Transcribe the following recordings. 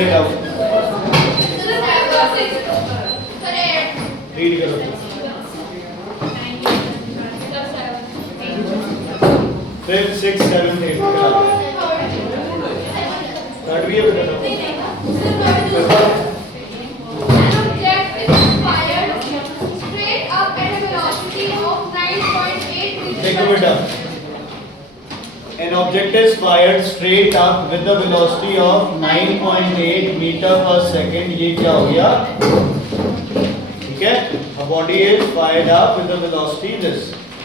पहले doubt read करो। फिर 6 7 8 थर्ड भी है बेटा। देखो बेटा, an object is fired straight up with the velocity of 9.8 meter per second। ये क्या हो गया? ठीक है, a body is fired up with the velocity this।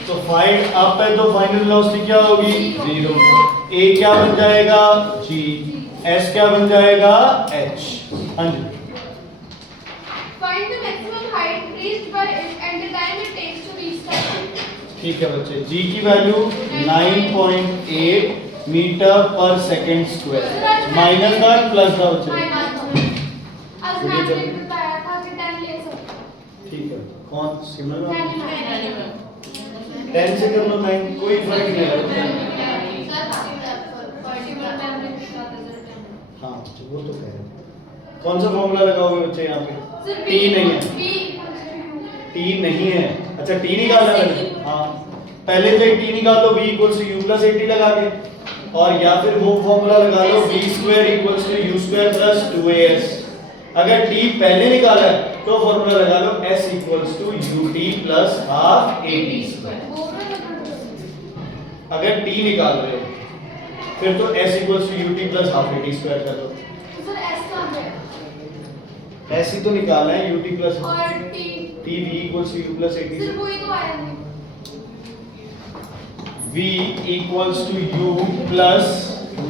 तो fired up है तो फाइनल वेलोसिटी क्या होगी? 0। a क्या बन जाएगा? g। s क्या बन जाएगा? h। हाँ जी। Find the maximum height reached by it and the time it takes to reach that। ठीक है बच्चे, g की वैल्यू 9.8 मीटर पर सेकंड स्क्वायर। माइनस का प्लस का बच्चे? ठीक है, कौन सिमरन 10 से कर लो 9, कोई फर्क नहीं है। हाँ वो तो कह रहे हैं। कौन सा फॉर्मूला लगाओगे बच्चे यहाँ पे? टी नहीं है, टी नहीं है। अच्छा टी निकालना है। हाँ पहले से टी निकाल लो, v equals to u plus 80 लगा के, और या फिर वो फॉर्मूला लगा लो v square equals to u square plus 2as। अगर t पहले निकाला है तो फॉर्मूला लगा लो s equals to ut plus half at square. अगर t निकाल रहे हो फिर तो s equals to ut plus half at square कर दो। सर s कहां है? s ही तो निकालना है, ut प्लस और t v equals to u plus 80। Sir वही तो आया नहीं। v equals to u plus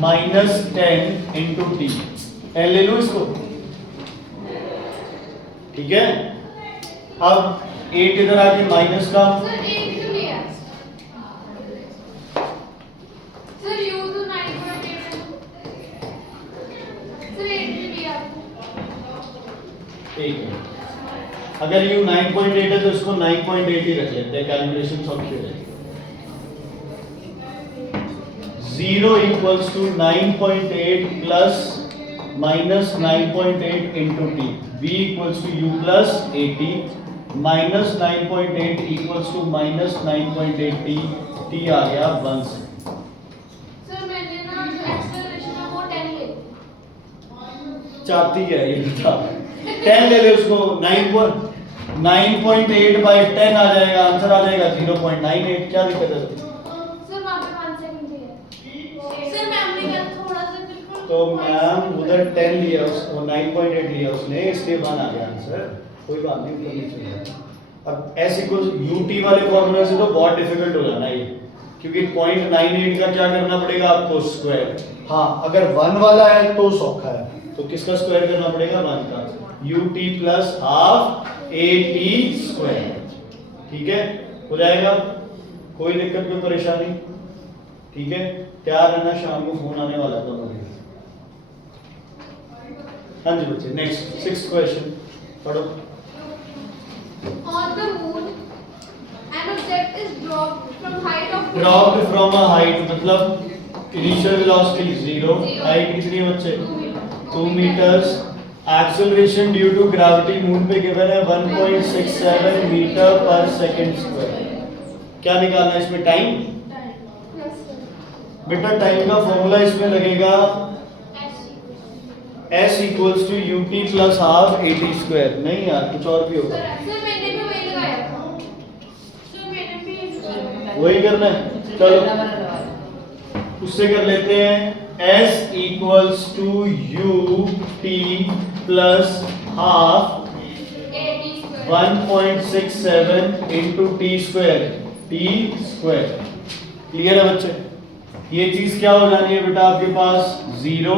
minus 10 into t. एल ले लो इसको, ठीक है। अब 8 इधर आके माइनस का, सर 8 क्यों लिया? सर u तो 9.8 है। सर 8 क्यों लिया? ठीक है। अगर u 9.8 है तो इसको 9.8 ही रख लेते हैं, कैलकुलेशन सब क्लियर है। 0 equals to 9.8 plus minus 9.8 into t. v equals to u plus 80 minus 9.8 equals to minus 9.8 t. T आ गया 1 से। सर मैंने ना जो एक्सेलरेशन है वो 10 ले। चाहती है ये बता, 10 ले ले उसको। 9.8 बाई 10 आ जाएगा, आंसर आ जाएगा 0.98। क्या दिक्कत है? सर वहां पे 1 सेकंड है। सर मैम ने कहा थोड़ा सा बिल्कुल। तो मैम उधर 10 लिया, उसको 9.8 लिया उसने, इसलिए 1 आ गया आंसर। कोई बात नहीं, करनी चाहिए। अब s इक्वल्स ut वाले फॉर्मूले से तो बहुत डिफिकल्ट हो जाना ये, क्योंकि 0.98 का क्या करना पड़ेगा आपको? स्क्वायर। हाँ अगर 1 वाला है तो सौखा है, तो किसका स्क्वायर करना पड़ेगा? 1 का। ut plus half at square. ठीक है, हो जाएगा, कोई दिक्कत कोई परेशानी? ठीक है, तैयार रहना, शाम को फोन आने वाला था मुझे। हाँ जी बच्चे, नेक्स्ट 6th क्वेश्चन पढ़ो। On the moon, an object is dropped from height of dropped from a height, मतलब इनिशियल वेलोसिटी 0, हाइट कितनी है बच्चे? 2 metres. Acceleration due to gravity moon पे गिवन है 1.67 मीटर पर सेकंड स्क्वायर। क्या निकालना है इसमें? टाइम। बेटा टाइम का फॉर्मूला इसमें लगेगा s equals to ut plus half at square. नहीं यार, कुछ और भी होगा। सर मैंने भी वही लगाया था। सर मैंने भी वही करना है, चलो उससे कर लेते हैं। s equals to ut plus half 1.67 into t square, t square. Clear है बच्चे? ये चीज क्या हो जानी है बेटा आपके पास? 0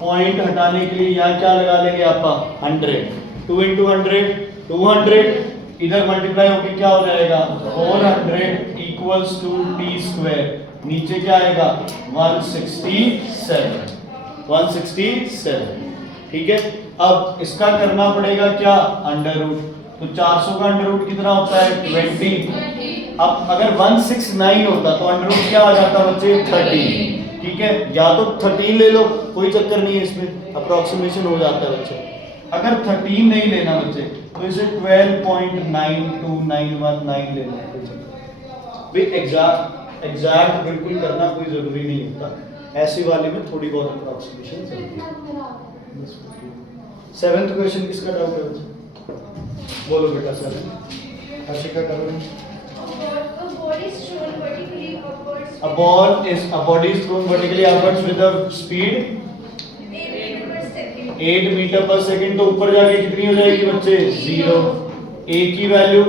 पॉइंट हटाने के लिए यहाँ क्या लगा लेंगे आपका? 100। 2 इंटू 100 200, इधर मल्टीप्लाई होके क्या हो जाएगा? 400 इक्वल्स टू टी स्क्वायर। नीचे क्या आएगा? 167। ठीक है, अब इसका करना पड़ेगा क्या? Under root. तो 400 का अंडर रूट कितना होता है? 20। अब अगर 169 होता तो अंडर रूट क्या आ जाता बच्चे? 30। ठीक है, या तो 13 ले लो, कोई चक्कर नहीं है इसमें, अप्रोक्सीमेशन हो जाता है बच्चे। अगर 13 नहीं लेना बच्चे तो इसे 12.92919 लेना है, कोई चक्कर भाई। एग्जैक्ट बिल्कुल करना कोई जरूरी नहीं होता, ऐसी वाले में थोड़ी बहुत अप्रोक्सीमेशन चलती है। 7th क्वेश्चन किसका डाउट है बच्चे? बोलो बेटा 7। हर्षिका करो। A ball is A thrown vertically upwards. body is thrown vertically upwards with a speed 8 metre पर सेकंड, तो ऊपर जाके कितनी हो जाएगी बच्चे? 0। A की वैल्यू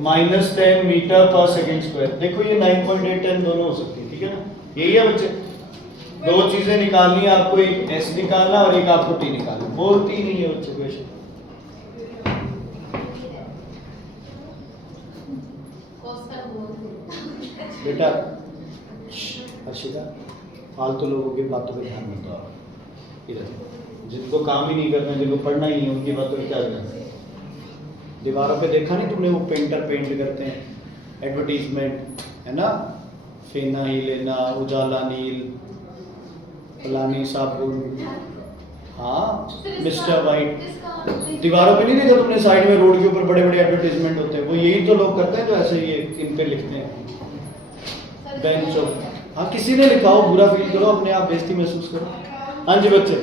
-10 मीटर पर सेकंड स्क्वायर। देखो ये 9.8 10 दोनों हो सकती है, ठीक है ना? यही है बच्चे, दो चीजें निकालनी है आपको, एक S निकालना और एक आपको T निकालना। बोलती नहीं है बच्चे क्वेश्चन। बेटा हर्षिता, फालतू लोगों की बातों पे ध्यान मत दो। इधर जिनको काम ही नहीं करना, जिनको पढ़ना ही नहीं, उनकी बातों पे क्या करना? दीवारों पे देखा नहीं तुमने, वो पेंटर पेंट करते हैं, एडवर्टीजमेंट है ना, फेना ही लेना, उजाला नील, फलानी साबुन, हाँ मिस्टर वाइट। दीवारों पे नहीं देखा तुमने, साइड में रोड के ऊपर बड़े बड़े एडवर्टीजमेंट होते हैं, वो यही तो लोग करते हैं जो ऐसे ये इन पे लिखते हैं बेंचों। हाँ किसी ने लिखा हो, बुरा फील करो, अपने आप बेइज्जती महसूस करो। हाँ जी बच्चे,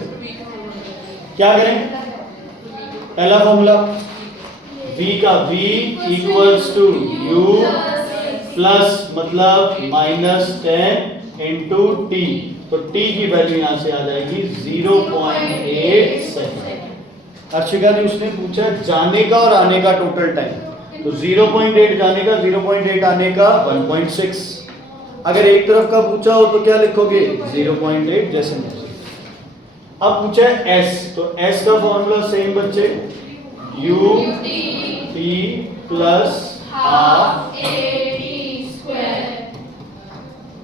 क्या करें? पहला फॉर्मूला V का, V equals to U plus मतलब -10 इंटू T, तो T की वैल्यू यहाँ से आ जाएगी 0.8 सेकेंड। अर्शिका जी उसने पूछा जाने का और आने का टोटल टाइम, तो 0.8 जाने का, 0.8 आने का 1.6। अगर एक तरफ का पूछा हो तो क्या लिखोगे? 0.8 जैसे मैंने। अब पूछा है S, तो S का फॉर्मूला सेम बच्चे, U T plus half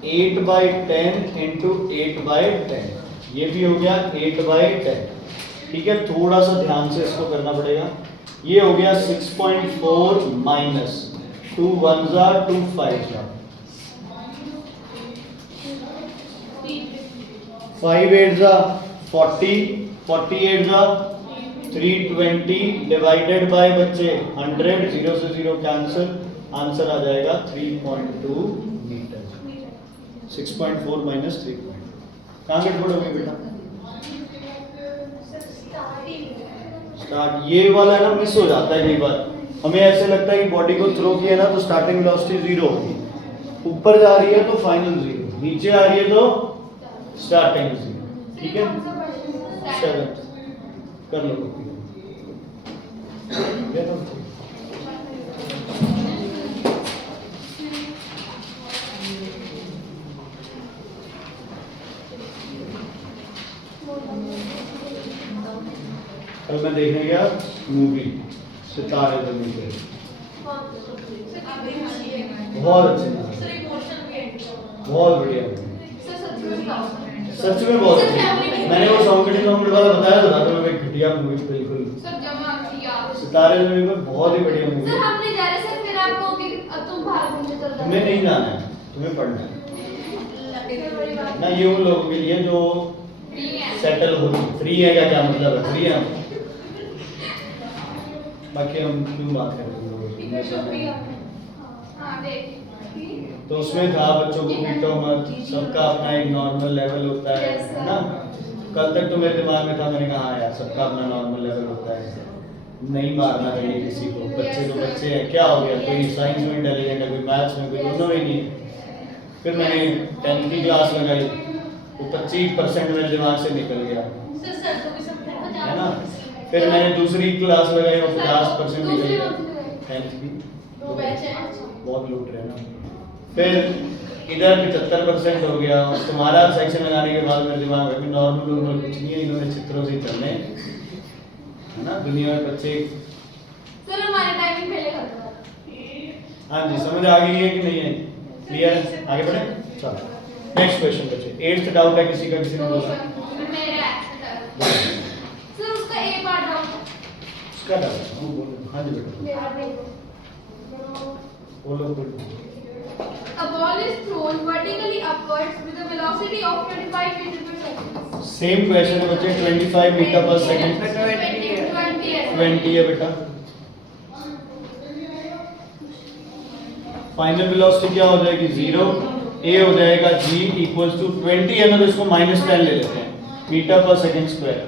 8/10 into 8/10, ये भी हो गया 8/10। ठीक है, थोड़ा सा ध्यान से इसको करना पड़ेगा। ये हो गया 6.4 माइनस 2 1 2 5 5 8 40 48 320 डिवाइडेड बाय बच्चे 100, 0 से 0 कैंसिल, आंसर आ जाएगा 3.2 मीटर। 6.4 माइनस 3 कहाँ गड़बड़ हो गई बेटा? स्टार्ट ये वाला है ना, मिस हो जाता है कई बार, हमें ऐसे लगता है कि बॉडी को थ्रो किया ना तो स्टार्टिंग वेलोसिटी 0 होगी, ऊपर जा रही है तो फाइनल 0, नीचे आ रही है तो स्टार्टिंग 0। ठीक है, 7 कर लो। कल मैं देखने गया मूवी सितारे जमीन पे, बहुत अच्छी, बहुत बढ़िया, सच में बहुत अच्छी। मैंने वो सॉन्ग वाला बताया था तो मैं घटिया मूवी बिल्कुल। सितारे जमीन पे बहुत ही बढ़िया मूवी। सर हम नहीं जा रहे सर, फिर आप कहोगे कि अब तुम बाहर घूमने चल जाओ। तुम्हें नहीं जाना है, तुम्हें पढ़ना है ना। ये उन लोगों के लिए जो सेटल हो, फ्री है क्या मतलब है? फ्री है, बाकी हम क्यों बात कर रहे हैं? तो उसमें था बच्चों को पीटो मत, सबका अपना एक नॉर्मल लेवल होता है ना। कल तक तो मेरे दिमाग में था, मैंने कहा हाँ यार सबका अपना नॉर्मल लेवल होता है, नहीं मारना चाहिए किसी को। बच्चे तो बच्चे हैं, क्या हो गया? कोई साइंस में इंटेलिजेंट है, कोई मैथ्स में, कोई दोनों में नहीं है। फिर मैंने 10th की क्लास लगाई, वो 25% मेरे दिमाग से निकल गया है ना। फिर मैंने दूसरी क्लास लगाई, वो 50% निकल गया 10th की, बहुत लूट रहे ना। फिर इधर 75% हो गया। तुम्हारा सेक्शन लगाने के बाद मेरे दिमाग में नॉर्मल कुछ नहीं है, इन्होंने चित्रों से चलने है ना दुनिया में बच्चे। सर हमारे टाइमिंग पहले खत्म। हाँ जी, समझ आ गई है कि नहीं है? क्लियर? आगे बढ़े, चलो नेक्स्ट क्वेश्चन बच्चे। 8th डाउट है किसी का? किसी ने बोला? सर उसका एक बार डाउट है। उसका डाउट है, बोलो। हाँ जी बेटा बोलो। A ball is thrown vertically upwards with a velocity of 25 meters per second. Same question है बच्चे, 25 मीटर पर सेकंड 20 है बेटा। फाइनल वेलोसिटी क्या हो जाएगी 0, a हो जाएगा g इक्वल्स टू 20 है ना, तो इसको -10 ले लेते हैं मीटर पर सेकंड स्क्वायर।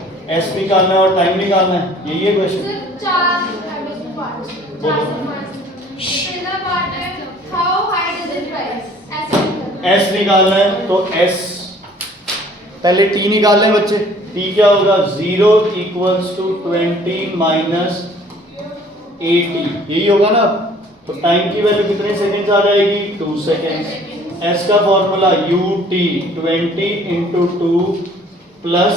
s निकालना है और टाइम निकालना है, यही है क्वेश्चन। Sir, चार पार्ट्स। पहला पार्ट है how high does it rise? s निकालना है तो s पहले t निकालना है बच्चे। t क्या होगा 0 इक्वल्स टू 20 माइनस 80, यही होगा ना। तो टाइम की वैल्यू कितने सेकंड्स आ जाएगी 2 सेकंड्स। s का formula ut 20 into 2 plus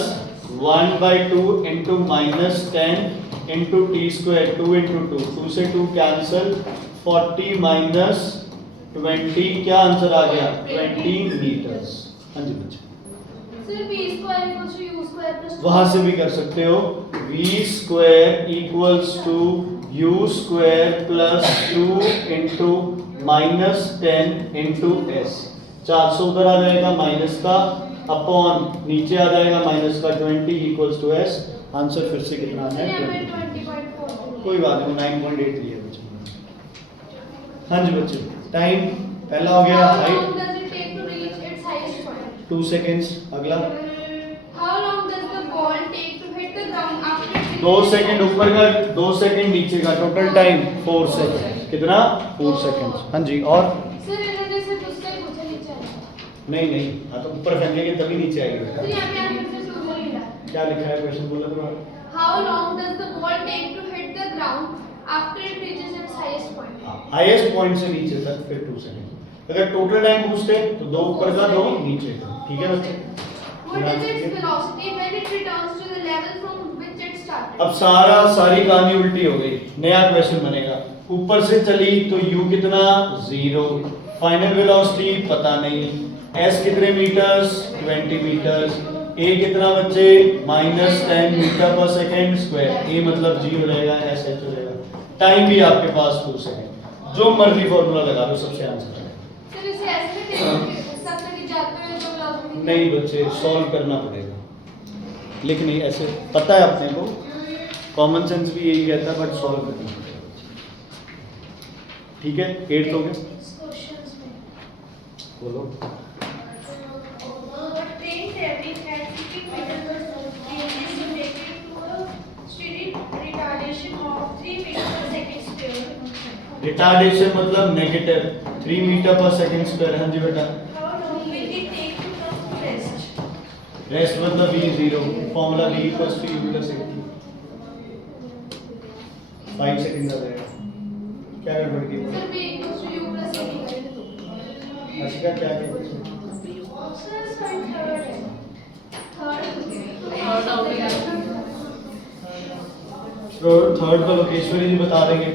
1/2 into -10 into t square 2 into 2 से 2 कैंसिल 40 माइनस 20, क्या आंसर आ गया 20 मीटर्स। हाँ जी बच्चे, Sir, v square equals to u square plus 2. वहां से भी कर सकते हो, v square equals to u square plus 2 into -10 into s। 400 उधर आ जाएगा माइनस का, अपॉन नीचे आ जाएगा माइनस का 20 इक्वल्स टू s। आंसर फिर से कितना है 20। 20.4. कोई बात नहीं, 9.8 लिया बच्चे। हाँ जी बच्चे, टाइम पहला हो गया How long height does it take to reach its highest point? 2 seconds. अगला How long does the ball take to hit the ground after it 2 second ऊपर का, 2 सेकंड नीचे का, टोटल टाइम 4 सेकंड। कितना 4 सेकंड्स। हाँ जी, और Sir, इन्होंने सिर्फ उसका ही पूछा, नीचे आया। नहीं नहीं, हाँ तो ऊपर फेंकेंगे तभी नीचे आएगी Sir, बेटा। यहाँ पे आपने सिर्फ उसको ही लिखा। क्या लिखा है क्वेश्चन बोला तो? How long does the ball take to hit the ground after it reaches its highest point? Highest point से नीचे तक फिर 2 सेकंड। अगर टोटल टाइम पूछते तो 2 ऊपर का 2 नीचे का, ठीक है बच्चे। What is its velocity when it returns to the level from which it started? अब सारी कहानी उल्टी हो गई, नया क्वेश्चन बनेगा। ऊपर से चली तो u कितना 0, फाइनल वेलोसिटी पता नहीं, s कितने मीटर्स 20 मीटर्स, a कितना बच्चे -10 मीटर पर सेकंड स्क्वायर, a मतलब g हो जाएगा, s h हो जाएगा। टाइम भी आपके पास 2 सेकंड, जो मर्जी फार्मूला लगा लो, सबसे आंसर है। Sir, इसे ऐसे भी देख सकते कि जाते हुए जो velocity नहीं बच्चे, सॉल्व करना पड़ेगा, लेकिन नहीं ऐसे पता है अपने को, कॉमन सेंस भी यही कहता है, बट सॉल्व करना पड़ेगा बच्चे। ठीक है, 8th हो गया, questions में बोलो। train traveling at 50 meters per second is subjected to a steady retardation of 3 meters per second square. Retardation मतलब नेगेटिव 3 मीटर पर सेकंड स्क्वायर। हाँ जी बेटा। How long will it take to come to rest? Rest मतलब v 0, formula v equals to u plus 80। 5 second आ जाएगा। क्या गड़बड़ की? Sir, v equals to u plus 80. Ashika क्या कहते हैं? Sir, third है। तो थर्ड तो लोकेश्वरी जी बता देंगे।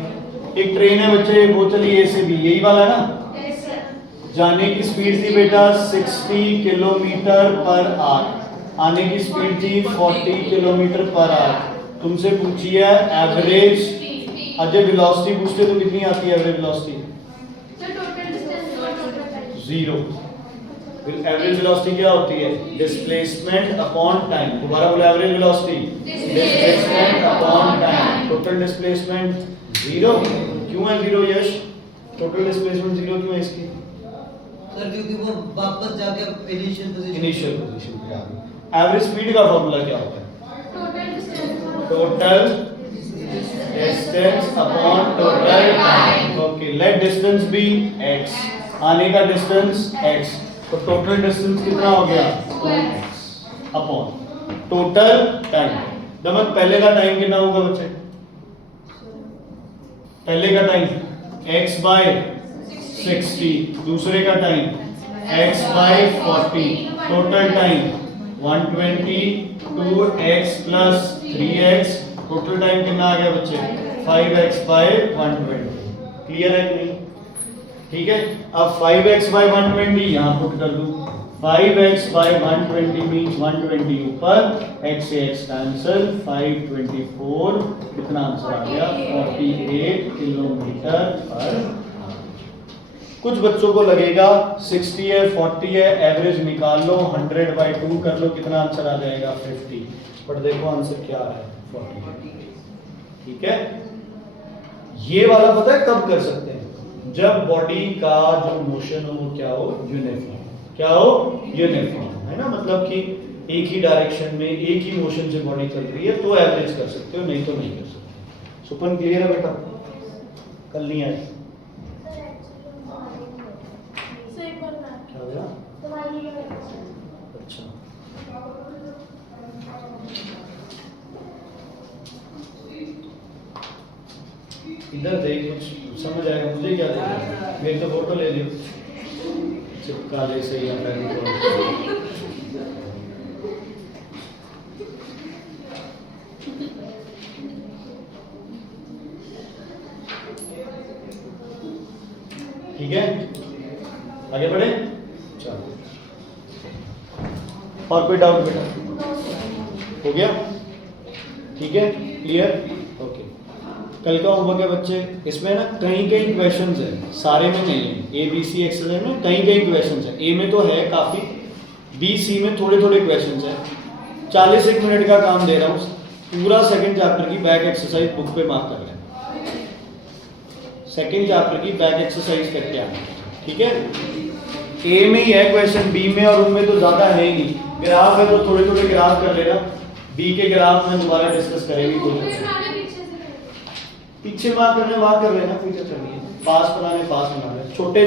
एक ट्रेन है बच्चे, वो चली ए से बी, यही वाला है ना। Yes, sir. जाने की स्पीड थी बेटा 60 किलोमीटर पर आवर, आने की स्पीड थी 40 किलोमीटर पर आवर। तुमसे पूछी है एवरेज, अजय वेलोसिटी पूछते तो कितनी आती है average velocity? Sir, total distance और total time. 0। एवरेज वेलोसिटी क्या होती है? Displacement upon time. दोबारा बोलो, average velocity displacement upon time. Total displacement 0। क्यों है 0 यश? टोटल डिस्प्लेसमेंट 0 क्यों है इसकी? सर क्योंकि वो वापस जाके इनिशियल इनिशियल पोजीशन पे आ गई। एवरेज स्पीड का फॉर्मूला क्या होता है? Total distance. Total distance upon total time. Okay, let distance be x, आने का डिस्टेंस x, तो टोटल डिस्टेंस कितना हो गया? 2x upon total time. दमन पहले का टाइम कितना होगा बच्चे? पहले का टाइम x बाय 60, दूसरे का time x by 40, total time 120, 2x plus 3x, total time कितना आ गया बच्चे? 5x bye 120। क्लियर है कि नहीं? ठीक है, अब 5x बाय 120 यहाँ पुट कर दूं। 5x बाय 120 मीन्स 120 ऊपर, x से x कैंसिल, 524, कितना आंसर आ गया? 48 किलोमीटर पर आवर। कुछ बच्चों को लगेगा 60 है 40 है, एवरेज निकाल लो, 100/2 कर लो, कितना आंसर आ जाएगा 50। बट देखो आंसर क्या है 40। ठीक है, ये वाला पता है कब कर सकते हैं? जब बॉडी का जो मोशन हो क्या हो, यूनिफॉर्म। क्या हो? यूनिफॉर्म, है ना, मतलब कि एक ही डायरेक्शन में एक ही मोशन से बॉडी चल रही है, तो एवरेज कर सकते हो, नहीं तो नहीं कर सकते। सुपन क्लियर है बेटा? कल नहीं आए क्या हो गया? अच्छा, इधर देख, कुछ समझ आएगा मुझे क्या देखा? मेरी तो फोटो ले लियो, चिपका ले सही है पहले। ठीक है, आगे बढ़े, चलो। और कोई डाउट बेटा? हो गया? ठीक है, क्लियर, ओके। कल का होमवर्क है बच्चे, इसमें ना कहीं कहीं क्वेश्चंस है, सारे में नहीं है। ABC एक्सरसाइज में कहीं कहीं क्वेश्चंस है, A में तो है काफी, B C में थोड़े थोड़े क्वेश्चंस है। 40 मिनट का काम दे रहा हूँ, पूरा सेकंड चैप्टर की बैक एक्सरसाइज बुक पे मार्क कर लें। सेकंड चैप्टर की बैक एक्सरसाइज करके आना, ठीक है? A में ही है क्वेश्चन, B में और उनमें तो ज्यादा है ही नहीं। ग्राफ है तो थोड़े थोड़े ग्राफ कर लेना, B के ग्राफ में दोबारा डिस्कस करेंगे। पीछे मार्क करने मार्क कर लेना, कोई चक्कर नहीं है। पास बनाने पास बना ले, छोटे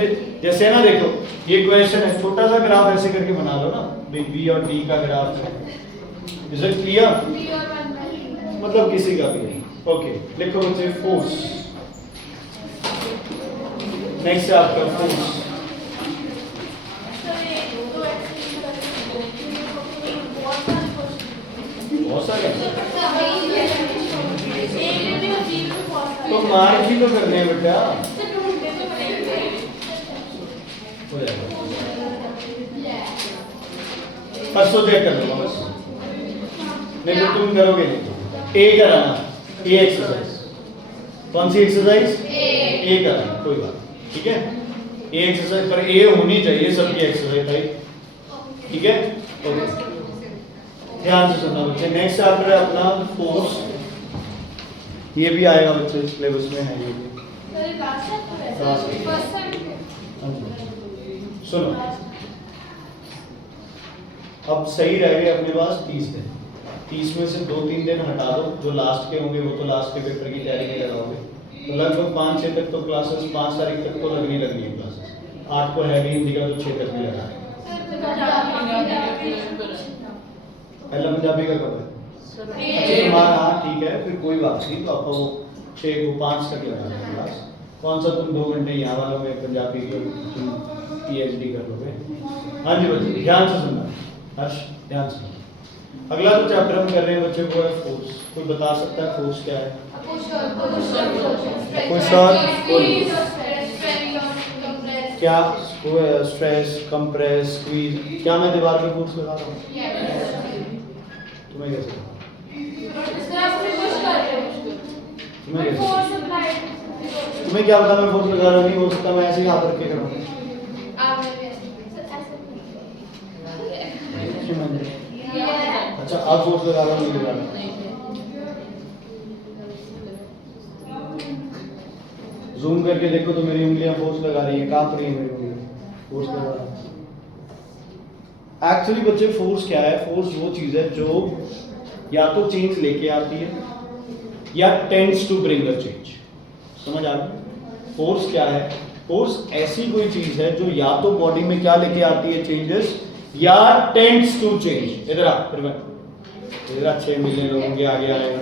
जैसे है ना, देखो ये क्वेश्चन है, छोटा सा ग्राफ ऐसे करके बना लो ना, B और D का ग्राफ है। Is it clear? मतलब किसी का भी नहीं। ओके, लिखो बच्चे फोर्स। नेक्स्ट है आपका फोर्स। बहुत सारे तो मार्क ही तो करने हैं बेटा। हो जाएगा, परसों चेक कर लो बस, नहीं तो तुम करोगे नहीं। ए कराना, ए एक्सरसाइज। कौन सी एक्सरसाइज? ए कराना, कोई बात, ठीक है? ए एक्सरसाइज पर ए होनी चाहिए सबकी एक्सरसाइज भाई, ठीक है? ओके, ध्यान से सुनना बच्चे। नेक्स्ट चैप्टर है अपना फोर्स, ये भी आएगा बच्चे, सिलेबस में है ये भी। सुनो, अब सही रह गए अपने पास 30 दिन। 30 में से 2-3 दिन हटा दो, जो लास्ट के होंगे वो तो लास्ट के पेपर की तैयारी में लगाओगे। तो लगभग 5-6 तक तो क्लासेस, 5 तारीख तक तो लगनी है क्लासेस। 8 को है हिंदी का, तो 6 तक भी लगा। पहला पंजाबी का कब है? अच्छा, हाँ ठीक है, फिर कोई बात नहीं, तो आपको 6 को 5 तक लगा देंगे क्लास। कौन सा तुम 2 घंटे यहाँ वालों में पंजाबी की तुम PhD कर लोगे। हाँ जी बच्चे, ध्यान से सुनना, हर्ष ध्यान से। अगला जो चैप्टर हम कर रहे हैं बच्चे वो है फोर्स। कोई बता सकता है फोर्स क्या है? क्या? Stress, compress, squeeze. क्या मैं दीवार पे फोर्स लगा रहा हूँ? तुम्हें कैसे? तुम्हें क्या पता मैं फोर्स लगा रहा नहीं, हो सकता मैं ऐसे ही हाथ रख के करूँ। अच्छा, आप फोर्स लगा रहा हूँ, नहीं लगा रहा। जूम करके देखो तो मेरी उंगलियां फोर्स लगा रही हैं, कांप रही हैं मेरी उंगलियां, फोर्स लगा रहा है। एक्चुअली बच्चे फोर्स क्या है? फोर्स वो चीज है जो या तो चेंज लेके आती है या tends to bring a change. समझ आ गई? फोर्स क्या है? फोर्स ऐसी कोई चीज है जो या तो बॉडी में क्या लेके आती है, चेंजेस, या टेंड्स टू चेंज। इधर आ, इधर अच्छे मिलने लोगों के आगे आएगा,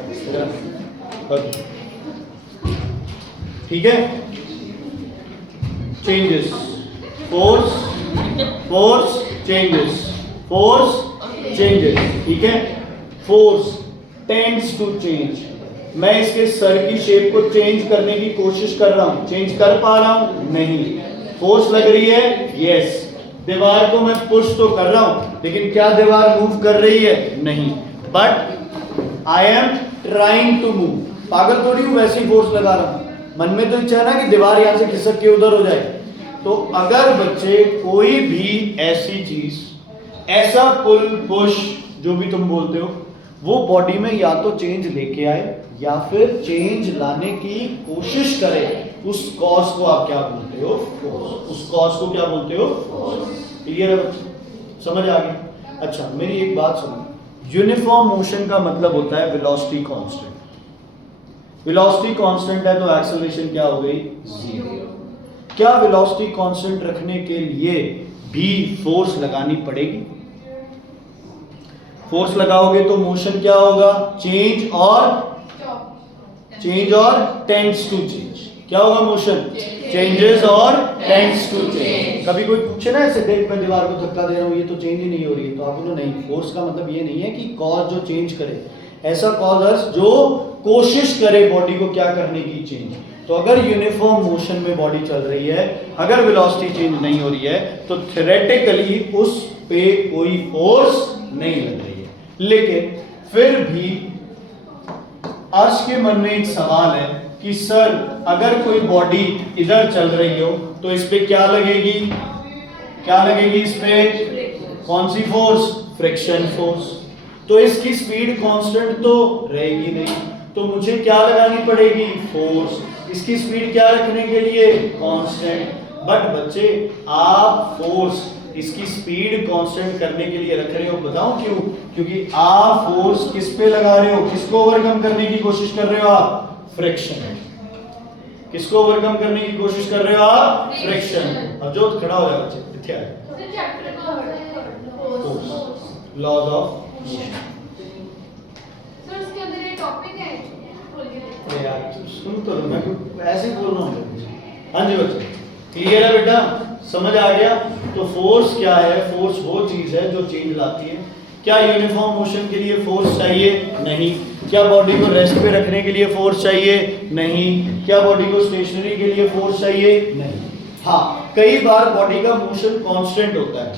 ठीक है? Changes, force, force changes, force changes, ठीक है? Force tends to change. मैं इसके सर की शेप को चेंज करने की कोशिश कर रहा हूं, चेंज कर पा रहा हूं? नहीं। फोर्स लग रही है? यस। दीवार को मैं पुश तो कर रहा हूं, लेकिन क्या दीवार मूव कर रही है? नहीं। But I am trying to move. पागल थोड़ी हूं, वैसे ही फोर्स लगा रहा हूं। मन में तो इच्छा है ना कि दीवार यहां से खिसक के उधर हो जाए, तो अगर बच्चे कोई भी ऐसी चीज, ऐसा पुल पुश जो भी तुम बोलते हो, वो बॉडी में या तो चेंज लेके आए या फिर चेंज लाने की कोशिश करे, उस कॉज को आप क्या बोलते हो? फोर्स। उस कॉज को क्या बोलते हो? फोर्स। क्लियर है बच्चे? समझ आ गई? अच्छा मेरी एक बात सुनो, यूनिफॉर्म मोशन का मतलब होता है वेलोसिटी कांस्टेंट। वेलोसिटी कांस्टेंट है तो एक्सेलरेशन क्या हो गई? जीरो। क्या वेलोसिटी कांस्टेंट रखने के लिए भी फोर्स लगानी पड़ेगी? फोर्स लगाओगे तो मोशन क्या होगा? चेंज और टेंड्स टू चेंज। क्या होगा? मोशन चेंजेस और टेंड्स टू चेंज। कभी कोई पूछे ना ऐसे, देख मैं दीवार को धक्का दे रहा हूं, ये तो चेंज ही नहीं हो रही है, तो आप बोलो नहीं, फोर्स का मतलब ये नहीं है कि कॉज जो चेंज करे, ऐसा कॉजर्स जो कोशिश करे बॉडी को क्या करने की? चेंज। तो अगर यूनिफॉर्म मोशन में बॉडी चल रही है, अगर वेलोसिटी चेंज नहीं हो रही है, तो थ्योरेटिकली उस पे कोई फोर्स नहीं लग रही है। लेकिन फिर भी अर्श के मन में एक सवाल है कि सर अगर कोई बॉडी इधर चल रही हो तो इस पे क्या लगेगी? क्या लगेगी इस पे? कौन सी फोर्स? Friction force. तो इसकी स्पीड कांस्टेंट तो रहेगी नहीं, तो मुझे क्या लगानी पड़ेगी? फोर्स। इसकी स्पीड क्या रखने के लिए? कांस्टेंट। बट बच्चे आप फोर्स इसकी स्पीड कांस्टेंट करने के लिए रख रहे हो, बताऊं क्यों? क्योंकि आप फोर्स किस पे लगा रहे हो? किसको ओवरकम करने की कोशिश कर रहे हो आप? फ्रिक्शन। किसको ओवरकम करने की कोशिश कर रहे हो आप? फ्रिक्शन। अब जो खड़ा हो जाए बच्चे, इथे आ लॉज ऑफ मोशन। सर उसके अंदर ये टॉपिक है अरे यार सुन तो लो, मैं ऐसे ही बोल रहा हूँ। हाँ जी बच्चे, क्लियर है बेटा? समझ आ गया? तो फोर्स क्या है? फोर्स वो चीज है जो चेंज लाती है। क्या यूनिफॉर्म मोशन के लिए फोर्स चाहिए? नहीं। क्या बॉडी को रेस्ट पे रखने के लिए फोर्स चाहिए? नहीं। क्या बॉडी को स्टेशनरी के लिए फोर्स चाहिए? नहीं। हाँ, कई बार बॉडी का मोशन कांस्टेंट होता है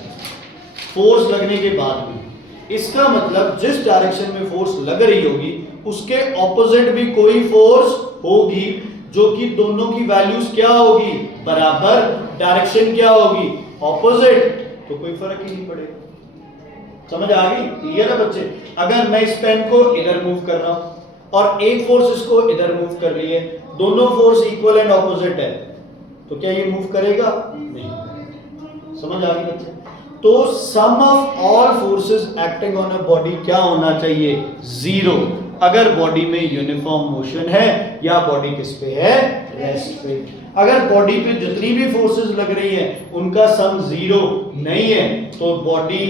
फोर्स लगने के बाद भी। इसका मतलब जिस डायरेक्शन में फोर्स लग रही होगी उसके ऑपोजिट भी कोई फोर्स होगी, जो कि दोनों की वैल्यूज क्या होगी? बराबर। डायरेक्शन क्या होगी? ऑपोजिट। तो कोई फर्क ही नहीं पड़ेगा। समझ आ गई? क्लियर है बच्चे? अगर मैं इस पेन को इधर मूव कर रहा हूं और एक फोर्स इसको इधर मूव कर रही है, दोनों फोर्स इक्वल एंड ऑपोजिट है, तो क्या ये मूव करेगा? नहीं। समझ आ गई बच्चे? तो sum of all forces acting on a body क्या होना चाहिए? जीरो। अगर बॉडी में यूनिफॉर्म मोशन है या बॉडी किस पे है? रेस्ट पे। अगर बॉडी पे जितनी भी फोर्सेस लग रही है उनका सम जीरो नहीं है तो बॉडी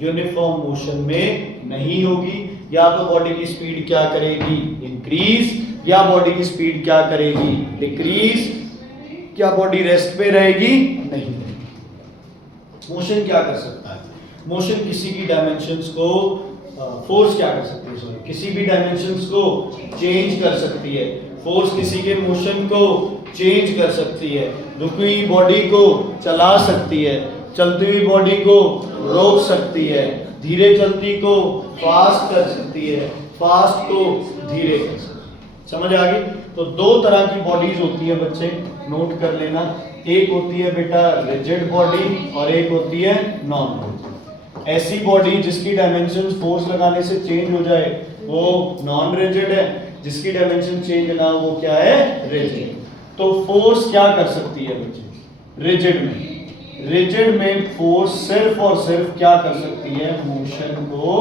यूनिफॉर्म मोशन में नहीं होगी। या तो बॉडी की स्पीड क्या करेगी? इंक्रीज। या बॉडी की स्पीड क्या करेगी? डिक्रीज। क्या बॉडी रेस्ट पे रहेगी? नहीं। मोशन क्या कर सकता है? मोशन किसी की डायमेंशंस को फोर्स क्या कर सकती है? सॉरी, किसी भी डायमेंशंस को चेंज कर सकती है। फोर्स किसी के मोशन को चेंज कर सकती है। रुकी हुई बॉडी को चला सकती है, चलती हुई बॉडी को रोक सकती है, धीरे चलती को फास्ट कर सकती है, फास्ट को धीरे कर सकती है। समझ आ गई? तो दो तरह की बॉडीज होती है बच्चे, नोट कर लेना। एक होती है बेटा रिजिड बॉडी और एक होती है नॉन रिजिड। ऐसी बॉडी जिसकी डायमेंशन फोर्स लगाने से चेंज हो जाए वो नॉन रिजिड है, जिसकी डायमेंशन चेंज ना हो वो क्या है? रिजिड। तो फोर्स क्या कर सकती है बच्चे? रिजिड में फोर्स सिर्फ और सिर्फ क्या कर सकती है? मोशन को,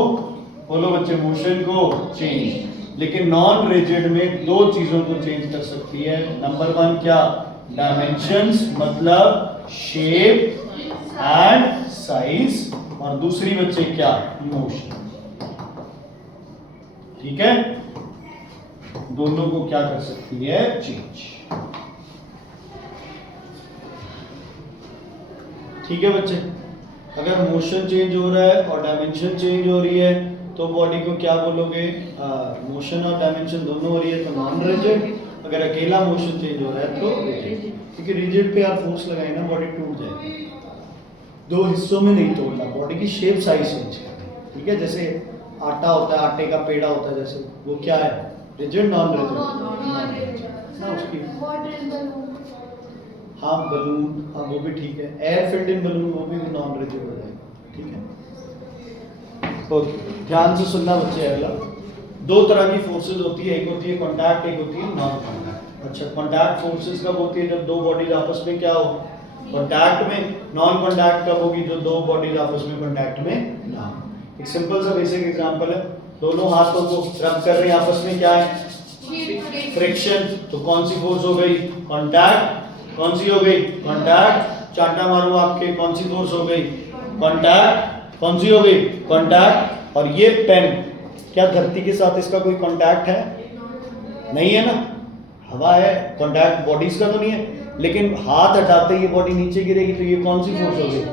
बोलो बच्चे, मोशन को चेंज। लेकिन नॉन रिजिड में दो चीजों को चेंज कर सकती है। नंबर वन क्या? डायमेंशंस, मतलब शेप एंड साइज, और दूसरी बच्चे क्या? मोशन। ठीक है? दोनों को क्या कर सकती है? चेंज। ठीक है बच्चे? अगर मोशन चेंज हो रहा है और डायमेंशन चेंज हो रही है तो बॉडी को क्या बोलोगे? मोशन और डायमेंशन दोनों हो रही है तो नॉन रिजिड। अगर अकेला मोशन चेंज हो रहा है तो रिजिड। क्योंकि रिजिड पे आप फोर्स लगाए ना बॉडी टूट जाएगी। दो हिस्सों में नहीं तोड़ना, बॉडी की शेप साइज चेंज करना। ठीक है? जैसे आटा होता है, आटे का पेड़ा होता है, जैसे वो क्या है? रिजिड, नॉन रिजिड ना उसकी। हाँ बलून, हाँ वो भी ठीक है, एयर फिल्ड इन बलून वो भी नॉन रिजिड हो जाएगा, ठीक है। ओके, ध्यान से सुनना बच्चे। अगला दो तरह की फोर्सेस होती है, एक होती है कॉन्टैक्ट, एक होती है नॉन कॉन्टैक्ट। अच्छा, कॉन्टैक्ट फोर्सेस कब होती है? जब दो बॉडीज आपस में क्या हो, कॉन्टैक्ट में। नॉन कॉन्टैक्ट कब होगी? जो दो बॉडीज आपस में कॉन्टैक्ट में ना हो। एक सिंपल सा बेसिक एग्जांपल है, दोनों हाथों को रब कर रहे हैं, आपस में क्या है? फ्रिक्शन। तो कौन सी फोर्स हो गई? कॉन्टैक्ट। कौन सी हो गई? कॉन्टैक्ट। चांटा मारूं आपके, कौन सी फोर्स हो गई? कॉन्टैक्ट। कौन सी हो गई? कॉन्टैक्ट। और ये पेन, क्या धरती के साथ इसका कोई कॉन्टैक्ट है? नहीं है ना, हवा है, कॉन्टैक्ट बॉडीज का तो नहीं है। लेकिन हाथ हटाते ही ये बॉडी नीचे गिरेगी, तो ये कौन सी फोर्स हो गई?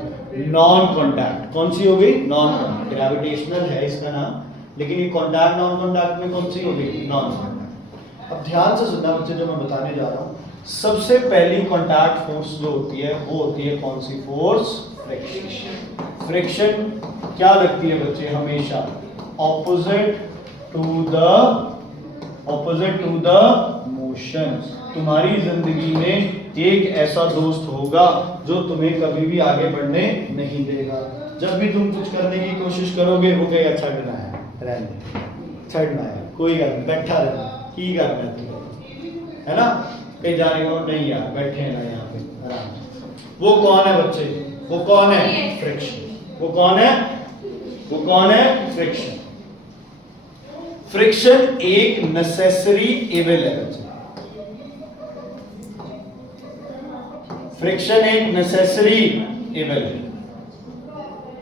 Non contact. कौन सी हो गई? Non contact. ग्रेविटेशनल है इसका नाम, लेकिन ये कॉन्टैक्ट नॉन कॉन्टैक्ट में कौन सी हो गई? Non contact. अब ध्यान से सुनना बच्चे, जो मैं बताने जा रहा हूँ, सबसे पहली कॉन्टैक्ट फोर्स जो होती है वो होती है कौन सी फोर्स? फ्रिक्शन। फ्रिक्शन क्या लगती है बच्चे? हमेशा ऑपोजिट टू द मोशन। तुम्हारी जिंदगी में एक ऐसा दोस्त होगा जो तुम्हें कभी भी आगे बढ़ने नहीं देगा। जब भी तुम कुछ करने की कोशिश करोगे वो कहेगा छड़ना है, रहने, छड़ना है, कोई गल नहीं, बैठा रहना, की करना है तुम्हें, है ना। कहीं जाने को नहीं यार, बैठे हैं ना यहाँ पे आराम से। वो कौन है बच्चे? वो कौन है? फ्रिक्शन। वो कौन है? वो कौन है? फ्रिक्शन। फ्रिक्शन एक नेसेसरी इविल है बच्चे। फ्रिक्शन एक नेसेसरी इविल है।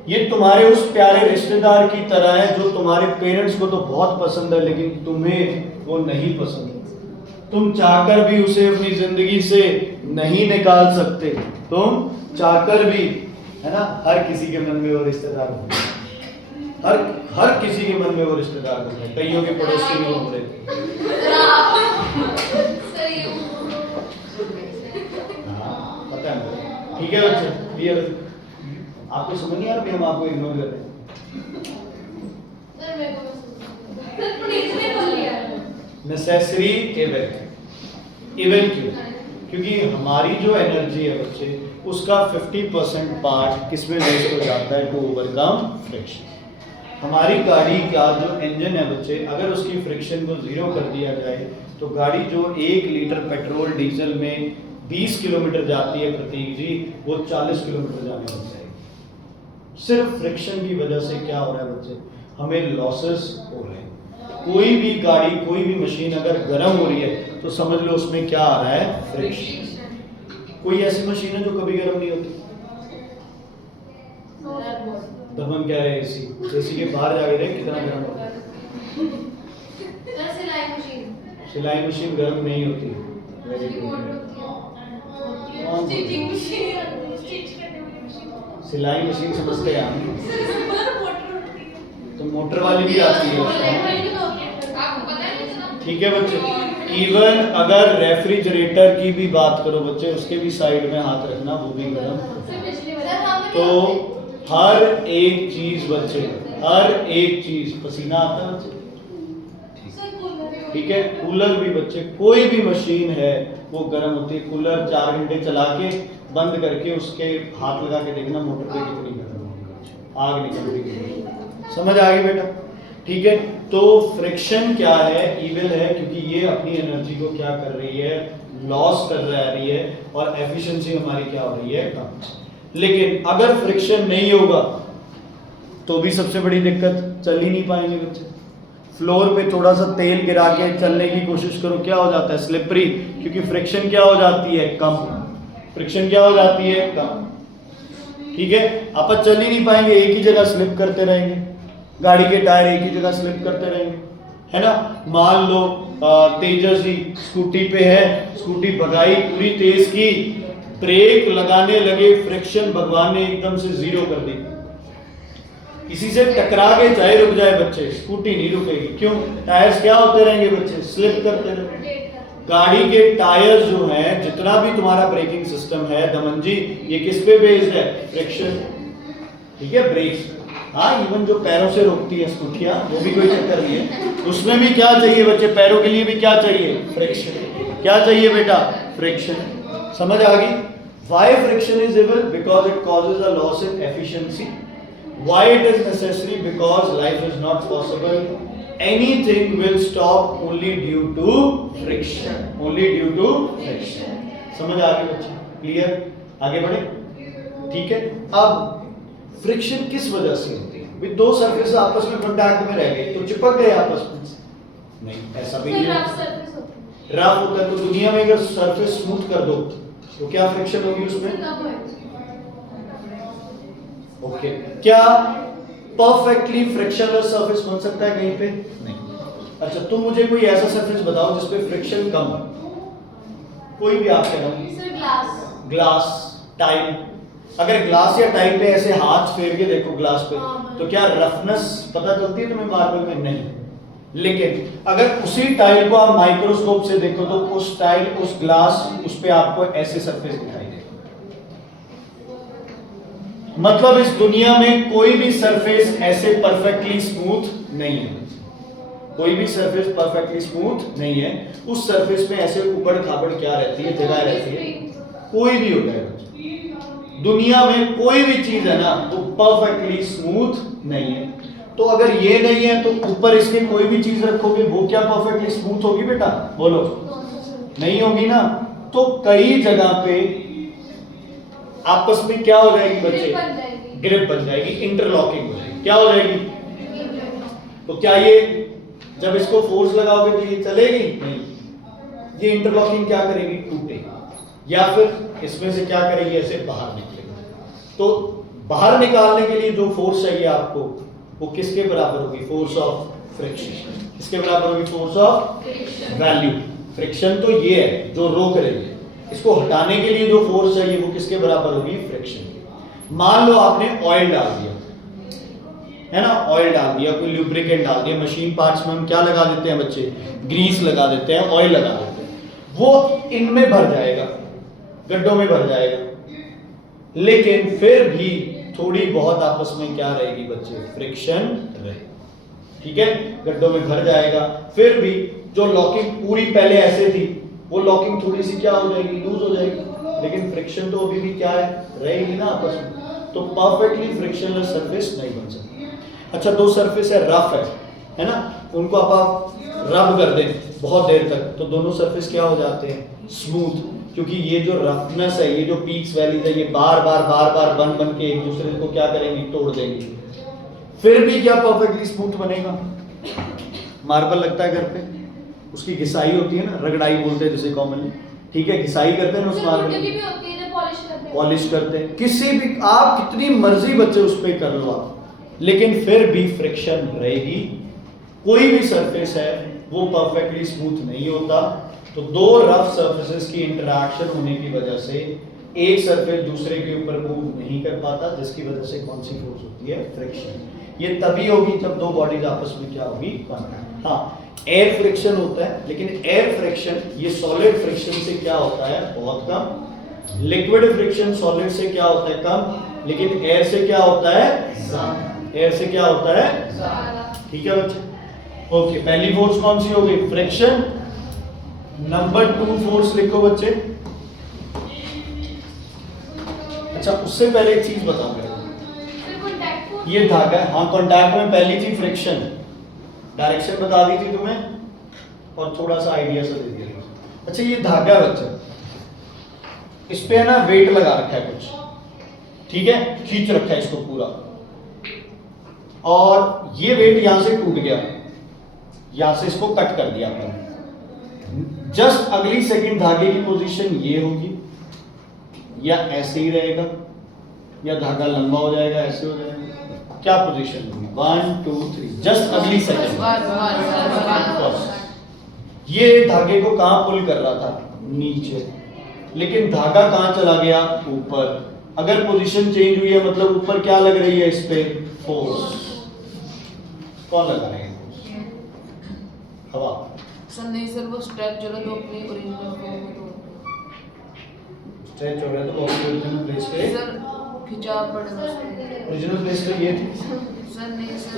ये तुम्हारे उस प्यारे रिश्तेदार की तरह है जो तुम्हारे पेरेंट्स को तो बहुत पसंद है, लेकिन तुम्हें वो नहीं पसंद। तुम चाहकर भी उसे अपनी जिंदगी से नहीं निकाल सकते, तुम चाहकर भी, है ना। हर किसी के मन में वो रिश्तेदार होते हैं, हर किसी के मन में वो रिश्तेदार होते हैं। कईयों के पड़ोसी भी होते हैं। हाँ, पता है मुझे। ठीक है बच्चे, क्लियर? आपको समझ नहीं आ रहा भी हम आपको इग्नोर कर रहे हैं? Necessary evil. इविल क्यों? क्योंकि हमारी जो एनर्जी है बच्चे, उसका 50% पार्ट किसमें वेस्ट हो जाता है? To overcome friction. हमारी गाड़ी का जो इंजन है बच्चे, अगर उसकी फ्रिक्शन को जीरो कर दिया जाए तो गाड़ी जो 1 लीटर पेट्रोल डीजल में 20 किलोमीटर जाती है प्रतीक जी, वो 40 किलोमीटर जाने लग जाएगी। सिर्फ फ्रिक्शन की वजह से क्या हो रहा है बच्चे? हमें लॉसेस हो रहे हैं। कोई भी गाड़ी, कोई भी मशीन अगर गर्म हो रही है तो समझ लो उसमें क्या आ रहा है? फ्रिक्शन। कोई ऐसी मशीन है जो कभी गर्म नहीं होती? दमन कह रहे हैं एसी। एसी के बाहर जाके देख कितना गर्म होता है। सिलाई मशीन गर्म नहीं होती। सिलाई मशीन समझते हैं आप? तो मोटर वाली भी आती है। ठीक है बच्चे। इवन अगर रेफ्रिजरेटर की भी बात करो बच्चे, उसके भी साइड में हाथ रखना, वो भी गर्म। तो हर एक चीज बच्चे, हर एक चीज, पसीना आता है बच्चे, ठीक है। कूलर भी बच्चे, कोई भी मशीन है वो गर्म होती है। कूलर 4 घंटे चला के बंद करके उसके हाथ लगा के देखना मोटर पे कितनी गर्म होगी, आग निकल रही है। समझ आ गई बेटा? ठीक है। तो फ्रिक्शन क्या है? इविल है, क्योंकि ये अपनी एनर्जी को क्या कर रही है? लॉस कर रही है, और एफिशिएंसी हमारी क्या हो रही है? कम। लेकिन अगर फ्रिक्शन नहीं होगा तो भी सबसे बड़ी दिक्कत, चल ही नहीं पाएंगे बच्चे। फ्लोर पे थोड़ा सा तेल गिरा के चलने की कोशिश करो, क्या हो जाता है? स्लिपरी। क्योंकि फ्रिक्शन क्या हो जाती है? कम। फ्रिक्शन क्या हो जाती है? कम। ठीक है। अपन चल ही नहीं पाएंगे, एक ही जगह स्लिप करते रहेंगे, गाड़ी के टायर एक ही जगह स्लिप करते रहेंगे, है ना। मान लो तेजस जी स्कूटी पे है, स्कूटी भगाई पूरी तेज की, ब्रेक लगाने लगे, फ्रिक्शन भगवान ने एकदम से जीरो कर दी। किसी से टकरा के चाहे रुक जाए बच्चे, स्कूटी नहीं रुकेगी। क्यों? टायर्स क्या होते रहेंगे बच्चे? स्लिप करते रहेंगे। गाड़ी के टायर्स जो हैं, जितना भी तुम्हारा ब्रेकिंग सिस्टम है दमन जी, ये किस पे बेस्ड है? फ्रिक्शन। ठीक है, ब्रेक्स। हाँ, इवन जो पैरों से रोकती है स्कूटियां, वो भी कोई चक्कर नहीं है। उसमें भी क्या चाहिए बच्चे? पैरों के लिए भी क्या चाहिए? फ्रिक्शन। क्या चाहिए बेटा? फ्रिक्शन। समझ आ गई? Why friction is evil? Because it causes a loss in efficiency. Why it is necessary? Because life is not possible. Anything will stop only due to friction. Only due to friction. समझ आ गई बच्चे? Clear? आगे बढ़े? ठीक है? अब friction किस वजह से होती है? भी दो सरफेस आपस में कांटेक्ट में रह गए तो चिपक गए आपस में? नहीं, ऐसा भी नहीं है। रफ होता है तो दुनिया में अगर सरफेस स्मूथ कर दो तो क्या फ्रिक्शन होगी उसमें? ओके, क्या परफेक्टली फ्रिक्शनलेस सरफेस बन सकता है कहीं पे? नहीं। अच्छा, तुम मुझे कोई ऐसा सरफेस बताओ जिस पे फ्रिक्शन कम हो, कोई भी आप कह रहा हूं। Glass, tile. अगर ग्लास या टाइल पे ऐसे हाथ फेर के देखो ग्लास पे तो क्या रफनेस पता चलती है तुम्हें मार्बल में? नहीं। लेकिन अगर उसी टाइल को आप माइक्रोस्कोप से देखो तो उस टाइल, उस ग्लास, उस पे आपको ऐसे सरफेस दिखाई देगा। मतलब इस दुनिया में कोई भी सरफेस ऐसे परफेक्टली स्मूथ नहीं है। कोई भी सरफेस परफेक्टली स्मूथ नहीं है। उस सरफेस में ऐसे उबड़ खाबड़ क्या रहती है, जगह रहती है। कोई भी हो जाएगा, दुनिया में कोई भी चीज है ना वो परफेक्टली स्मूथ नहीं है। तो अगर ये नहीं है तो ऊपर इसके कोई भी चीज रखोगे वो क्या परफेक्टली स्मूथ होगी बेटा? बोलो, नहीं होगी ना। तो कई जगह पे आपस में क्या हो जाएगी बच्चे? ग्रिप बन जाएगी, इंटरलॉकिंग हो जाएगी। क्या हो जाएगी? तो क्या ये जब इसको फोर्स लगाओगे तो ये चलेगी? नहीं। ये इंटरलॉकिंग क्या करेगी? टूटेगी। या फिर इसमें से क्या करेगी? ऐसे बाहर निकलेगी। तो बाहर निकालने के लिए जो फोर्स चाहिए आपको वो किसके बराबर होगी? Force of friction. किसके बराबर होगी? Force of value. फ्रिक्शन तो ये है जो रोक रही है, इसको हटाने के लिए जो फोर्स चाहिए वो किसके बराबर होगी? फ्रिक्शन की। मान लो आपने ऑयल डाल दिया है ना, ऑयल डाल दिया, कोई लुब्रिकेंट डाल दिया। मशीन पार्ट्स में हम क्या लगा देते हैं बच्चे? ग्रीस लगा देते हैं, ऑयल लगा देते हैं। वो इनमें भर जाएगा, गड्ढों में भर जाएगा, लेकिन फिर भी थोड़ी बहुत आपस में क्या रहेगी बच्चे? फ्रिक्शन रहेगी। ठीक है, गड्ढों में भर जाएगा, फिर भी जो लॉकिंग पूरी पहले ऐसे थी वो लॉकिंग थोड़ी सी क्या हो जाएगी? लूज हो जाएगी, लेकिन फ्रिक्शन तो अभी भी क्या है? रहेगी ना आपस में। तो परफेक्टली फ्रिक्शनलेस सरफेस नहीं बन सकती। अच्छा, दो सरफेस है, रफ है ना, उनको आप रब कर दें बहुत देर तक तो दोनों सरफेस क्या हो जाते हैं? स्मूथ। क्योंकि ये जो रफनेस है, ये जो पीक्स वैलीज है, ये बार बार बन के एक दूसरे को क्या करेंगी? तोड़ देंगी। फिर भी क्या परफेक्टली स्मूथ बनेगा? मार्बल लगता है घर पे, उसकी घिसाई होती है ना, रगड़ाई बोलते हैं जिसे कॉमनली। ठीक है, घिसाई करते हैं ना उस मार्बल की, पॉलिश करते हैं। किसी भी आप कितनी मर्जी बच्चे उस पे कर लो आप, लेकिन फिर भी फ्रिक्शन रहेगी। कोई भी सरफेस है वो परफेक्टली स्मूथ नहीं होता। तो दो रफ सरफेसेस की इंटरैक्शन होने की वजह से एक सरफेस दूसरे के ऊपर मूव नहीं कर पाता, जिसकी वजह से कौन सी फोर्स होती है? फ्रिक्शन। ये तभी होगी जब दो बॉडीज आपस में क्या होगी? कांटेक्ट। हाँ, एयर फ्रिक्शन होता है, लेकिन एयर फ्रिक्शन ये सॉलिड फ्रिक्शन से क्या होता है? बहुत कम। लिक्विड फ्रिक्शन सॉलिड से क्या होता है? कम। लेकिन एयर से क्या होता है? ज्यादा। एयर से क्या होता है? ज्यादा। ठीक है बच्चे? ओके, पहली फोर्स कौन सी होगी? फ्रिक्शन। नंबर 2 फोर्स लिखो बच्चे। अच्छा, उससे पहले एक चीज बताऊंगा, ये धागा है। हाँ, कॉन्टैक्ट में पहली थी फ्रिक्शन, डायरेक्शन बता दी थी तुम्हें और थोड़ा सा आइडिया सा दे दिया। अच्छा, ये धागा बच्चा, इस पे है ना वेट लगा रखा है कुछ, ठीक है, खींच रखा है इसको पूरा, और ये वेट यहां से टूट गया, यहां से इसको कट कर दिया आपने। जस्ट अगली सेकंड धागे की पोजीशन ये होगी, या ऐसे ही रहेगा, या धागा लंबा हो जाएगा, ऐसे हो जाएगा। क्या पोजीशन होगी? 1 2 3, जस्ट अगली सेकंड। ये धागे को कहां पुल कर रहा था? नीचे, लेकिन धागा कहां चला गया? ऊपर। अगर पोजीशन चेंज हुई है मतलब ऊपर क्या लग रही है? इस पे फोर्स। कौन लगा रहा है? हवा। सर नहीं सर, वो स्ट्रेच जो है तो अपनी ओरिजिनल फॉर्म में तो स्ट्रेच हो रहा है तो ओरिजिनल प्लेस पे सर खिंचाव पड़ेगा उसमें। ओरिजिनल प्लेस पे ये थी। सर नहीं सर,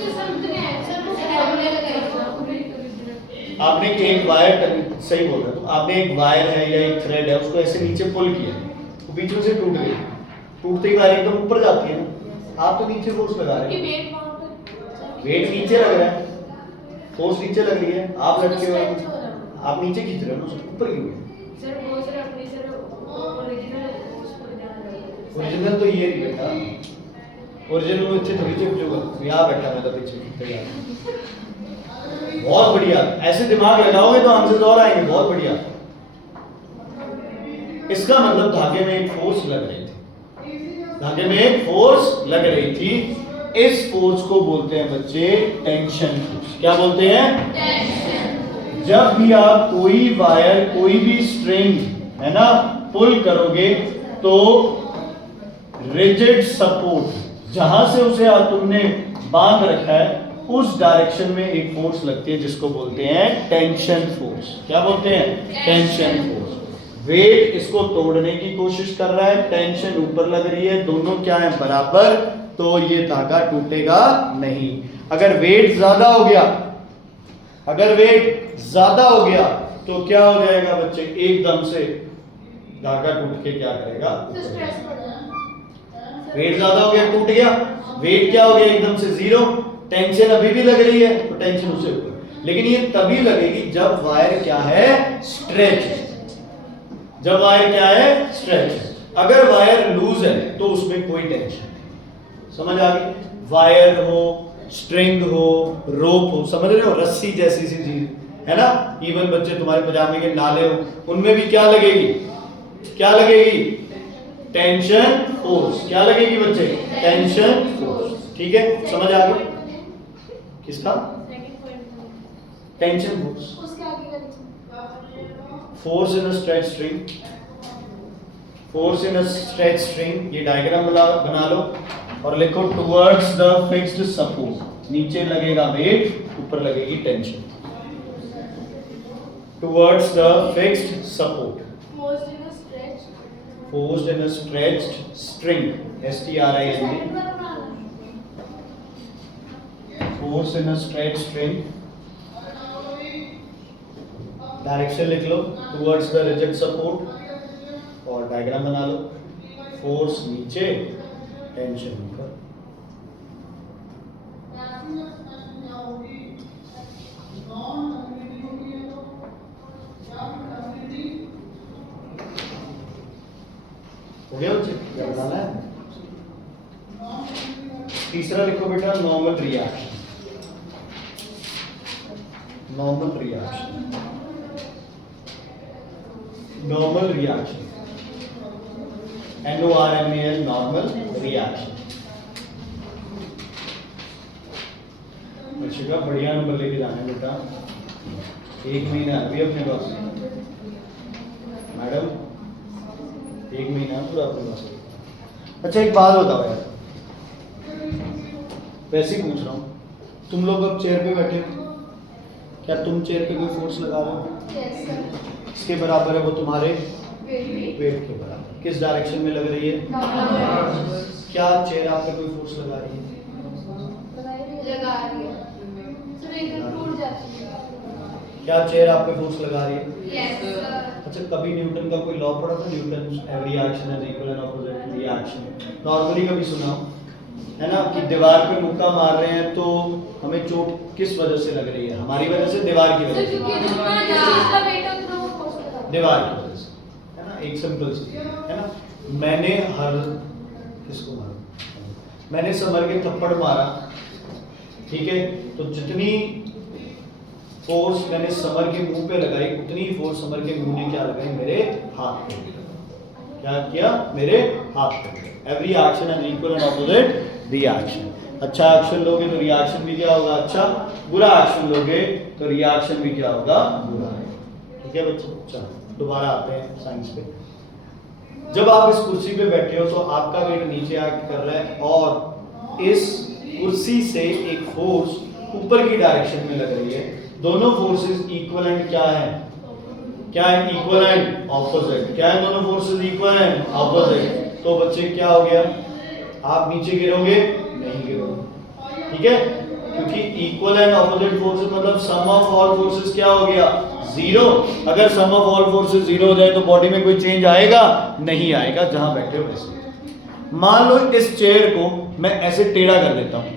आपने एक वायर, सही बोल रहे हो, तो आपने एक वायर है या एक थ्रेड है उसको ऐसे नीचे पुल किया, वो बीच में से टूट गई, टूटते ही वायर एकदम ऊपर जाती है ना, आप तो नीचे फोर्स लगा रहे कि हो, वेट वहां पे वेट नीचे लग रहा है, फोर्स नीचे लग रही है, आप लटके हुए stretch हो हो, रहा है। आप नीचे खींच रहे हो ना, उसको ऊपर क्यों है? सर वो सर अपनी सर ओरिजिनल उसको ध्यान रखो। ओरिजिनल तो ये नहीं बेटा, ओरिजिनल में अच्छे थोड़ी चिपचूगा, यहाँ बैठा मैं तो पीछे तैयार। बहुत बढ़िया, ऐसे दिमाग लगाओगे तो आंसर और आएंगे, बहुत बढ़िया। इसका मतलब धागे में एक फोर्स लग रही थी, धागे में एक फोर्स लग रही थी, इस फोर्स को बोलते हैं बच्चे टेंशन फोर्स। क्या बोलते हैं? टेंशन। जब भी आप कोई वायर, कोई भी स्ट्रिंग है ना पुल करोगे तो रिजिड सपोर्ट, जहां से उसे तुमने बांध रखा है उस डायरेक्शन में एक फोर्स लगती है जिसको बोलते हैं टेंशन फोर्स। क्या बोलते हैं? Tension force. वेट इसको तोड़ने की कोशिश कर रहा है, टेंशन ऊपर लग रही है, दोनों क्या है? बराबर, तो ये धागा टूटेगा नहीं। अगर वेट ज्यादा हो गया, अगर वेट ज्यादा हो गया तो क्या हो जाएगा बच्चे? एकदम से धागा टूट के क्या करेगा? तो स्ट्रेस बढ़ जाएगा। वेट ज्यादा हो गया, टूट गया, वेट क्या हो गया? एकदम से जीरो। टेंशन अभी भी लग रही है तो टेंशन उससे ऊपर, लेकिन ये तभी लगेगी जब वायर क्या है? स्ट्रेच। जब वायर क्या है? स्ट्रेच। अगर वायर लूज है तो उसमें कोई टेंशन नहीं। समझ आ गई? वायर हो, स्ट्रिंग हो, रोप हो, समझ रहे हो? रस्सी जैसी सी चीज है ना, इवन बच्चे तुम्हारे पजामे के नाले हो, उनमें भी क्या लगेगी? क्या लगेगी? Tension force. क्या लगेगी बच्चे? Tension force. ठीक है, समझ आ गई? किसका? Second point tension force. उसके आगे का force in a stretch string, force in a stretch string, ये डायग्राम बना लो और लिखो टुवर्ड्स द फिक्स्ड सपोर्ट। नीचे लगेगा वेट, ऊपर लगेगी tension. Towards the fixed support, force in a stretch. forced in a stretched string, STRING, force in a stretched string, direction लिख लो towards the rigid support और diagram बना लो। Force नीचे, tension ऊपर। हो गया बच्चे? क्या बताना है? तीसरा लिखो बेटा normal reaction. Normal reaction, normal reaction, NORMAL, normal reaction. बच्चे का बढ़िया नंबर लेके जाना है बेटा, 1 महीना अभी अपने पास मैडम, 1 महीना पूरा अपने पास। अच्छा एक बात बताओ यार, वैसे ही पूछ रहा हूँ, तुम लोग अब चेयर पे बैठे हो, क्या तुम चेयर पे कोई फोर्स लगा रहे हो? Yes sir. इसके बराबर है वो तुम्हारे वेट वेट के बराबर। किस डायरेक्शन में लग रही है? क्या चेयर आप पे कोई फोर्स लगा रही है? लगा रही है सर, एकदम टूट जाती है। क्या चेयर आप पे फोर्स लगा रही है? Yes sir. अच्छा कभी न्यूटन का कोई लॉ पढ़ा था? Newton every action is equal and opposite reaction. Normally कभी सुना हो है ना कि दीवार पे मुक्का मार रहे हैं तो हमें चोट किस वजह से लग रही है? हमारी वजह से, दीवार की सर वजह से? क्योंकि जितना जिसका वेट है उतना वो फोर्स लगा। दीवार की वजह से, है ना? एक सिंपल सी है ना। मैंने किसको मारा? मैंने समर के थप्पड़ मारा, ठीक है, तो जितनी फोर्स मैंने समर के मुंह पे लगाई उतनी ही फोर्स समर के मुंह ने क्या लगाई? मेरे हाथ पे। क्या किया? मेरे हाथ पे। Every action is equal and opposite reaction. अच्छा एक्शन लोगे तो रिएक्शन भी क्या होगा? अच्छा। बुरा एक्शन लोगे तो रिएक्शन भी क्या होगा? बुरा। ठीक है बच्चों, चलो दोबारा आते हैं साइंस पे। जब आप इस कुर्सी पे बैठे हो तो आपका वेट नीचे एक्ट कर रहा है और इस कुर्सी से एक फोर्स ऊपर की डायरेक्शन में लग रही है। दोनों फोर्सेस इक्वल एंड क्या है? क्या है? Equal and opposite. क्या है? दोनों फोर्सेस इक्वल एंड ऑपोजिट। तो बच्चे क्या हो गया? आप नीचे गिरोगे? नहीं गिरोगे, ठीक है, क्योंकि इक्वल एंड ऑपोजिट फोर्सेस मतलब सम ऑफ ऑल फोर्सेस क्या हो गया? जीरो। अगर सम ऑफ ऑल फोर्सेस जीरो हो जाए तो बॉडी में कोई चेंज आएगा? नहीं आएगा, जहां बैठे हो वैसे। मान लो इस चेयर को मैं ऐसे टेढ़ा कर देता हूं,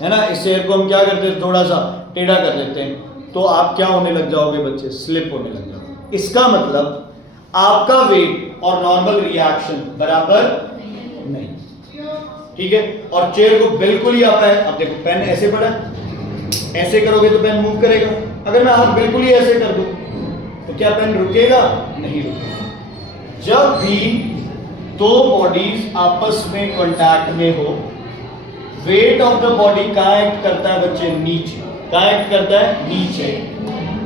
है ना, इस चेयर को हम क्या करते हैं, थोड़ा सा टेढ़ा कर देते हैं, तो आप क्या होने लग जाओगे बच्चे? स्लिप होने लग जाओगे। इसका मतलब आपका वेट और नॉर्मल रिएक्शन बराबर नहीं, ठीक है। और चेयर को बिल्कुल ही आता है, अब देखो पेन ऐसे पड़ा है, ऐसे करोगे तो पेन मूव करेगा। अगर मैं हाथ बिल्कुल ही ऐसे कर दूं तो क्या पेन रुकेगा? नहीं रुकेगा। जब भी दो बॉडीज आपस में कांटेक्ट में हो, वेट ऑफ द बॉडी कहां एक्ट करता है बच्चे? नीचे। कहां एक्ट करता है? नीचे।